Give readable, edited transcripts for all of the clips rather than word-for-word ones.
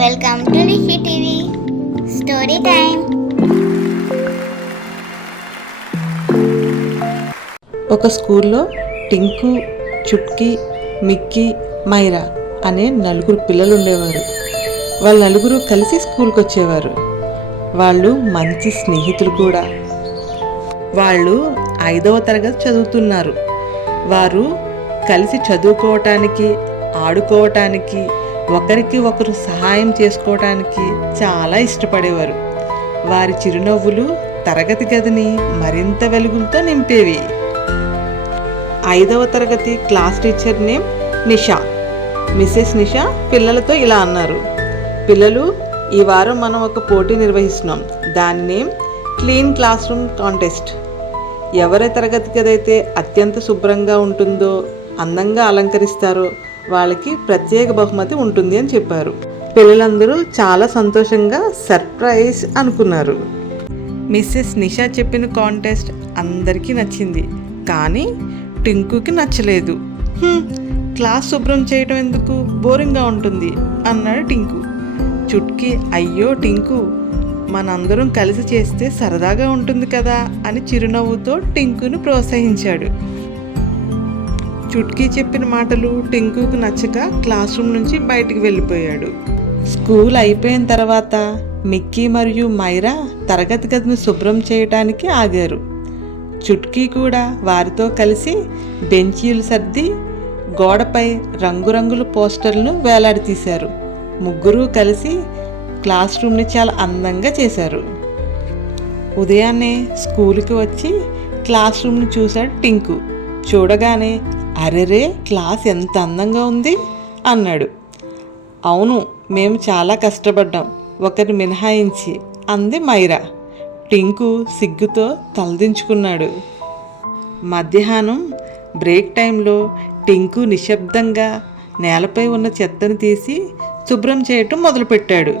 Welcome to Rishi TV story time. ఒక స్కూల్లో Tinku, Chutki, Mickey, Myra అనే నలుగురు పిల్లలు ఉండేవారు. వాళ్ళ నలుగురు కలిసి స్కూల్కి వచ్చేవారు. వాళ్ళు మంచి స్నేహితులు కూడా. వాళ్ళు 5వ తరగతి చదువుతున్నారు. వారు కలిసి చదువుకోవటానికి, ఆడుకోవటానికి, ఒకరికి ఒకరు సహాయం చేసుకోవటానికి చాలా ఇష్టపడేవారు. వారి చిరునవ్వులు తరగతి గదిని మరింత వెలుగులతో నింపేవి. 5వ తరగతి క్లాస్ టీచర్ నేమ్ నిషా. మిసెస్ నిషా పిల్లలతో ఇలా అన్నారు: పిల్లలు, ఈ వారం మనం ఒక పోటీ నిర్వహిస్తున్నాం. దాని name clean class room contest. ఎవరి తరగతి గదైతే అత్యంత శుభ్రంగా ఉంటుందో, అందంగా అలంకరిస్తారో వాళ్ళకి ప్రత్యేక బహుమతి ఉంటుంది అని చెప్పారు. పిల్లలందరూ చాలా సంతోషంగా సర్ప్రైజ్ అనుకున్నారు. మిస్సెస్ నిషా చెప్పిన కాంటెస్ట్ అందరికీ నచ్చింది, కానీ టింకుకి నచ్చలేదు. క్లాస్ శుభ్రం చేయడం ఎందుకు, బోరింగ్గా ఉంటుంది అన్నాడు టింకు. చుట్కీ, అయ్యో టింకు, మనందరం కలిసి చేస్తే సరదాగా ఉంటుంది కదా అని చిరునవ్వుతో టింకును ప్రోత్సహించాడు. చుట్కీ చెప్పిన మాటలు టింకుకు నచ్చక క్లాస్ రూమ్ నుంచి బయటికి వెళ్ళిపోయాడు. స్కూల్ అయిపోయిన తర్వాత మిక్కీ మరియు మైరా తరగతి గదిని శుభ్రం చేయడానికి ఆగారు. చుట్కీ కూడా వారితో కలిసి బెంచీలు సర్ది గోడపై రంగురంగుల పోస్టర్లను వేలాడదీశారు. ముగ్గురు కలిసి క్లాస్ రూమ్ని చాలా అందంగా చేశారు. ఉదయాన్నే స్కూల్కి వచ్చి క్లాస్ రూమ్ని చూశాడు టింకు. చూడగానే, అరెరే, క్లాస్ ఎంత అందంగా ఉంది అన్నాడు. అవును, మేము చాలా కష్టపడ్డాం, ఒకరిని మినహాయించి అంది మైరా. టింకు సిగ్గుతో తలదించుకున్నాడు. మధ్యాహ్నం బ్రేక్ టైంలో టింకు నిశ్శబ్దంగా నేలపై ఉన్న చెత్తను తీసి శుభ్రం చేయటం మొదలుపెట్టాడు.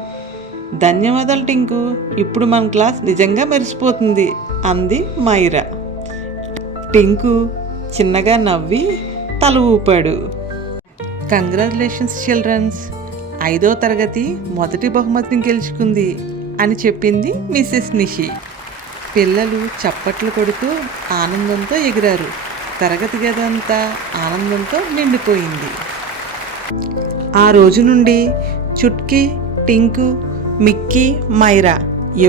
ధన్యవాదాలు టింకు, ఇప్పుడు మన క్లాస్ నిజంగా మెరిసిపోతుంది అంది మైరా. టింకు చిన్నగా నవ్వి తల ఊపాడు. కంగ్రాచులేషన్స్ చిల్డ్రన్స్, 5వ తరగతి మొదటి బహుమతిని గెలుచుకుంది అని చెప్పింది మిసెస్ నిషి. పిల్లలు చప్పట్లు కొడుతూ ఆనందంతో ఎగిరారు. తరగతి గదంతా ఆనందంతో నిండిపోయింది. ఆ రోజు నుండి చుట్కీ, టింకు, మిక్కీ, మైరా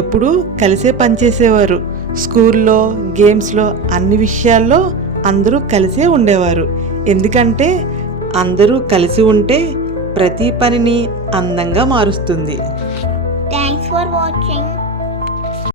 ఎప్పుడూ కలిసే పనిచేసేవారు. స్కూల్లో, గేమ్స్లో, అన్ని విషయాల్లో అందరూ కలిసే ఉండేవారు. ఎందుకంటే అందరూ కలిసి ఉంటే ప్రతి పనిని అందంగా మారుస్తుంది. Thanks for watching.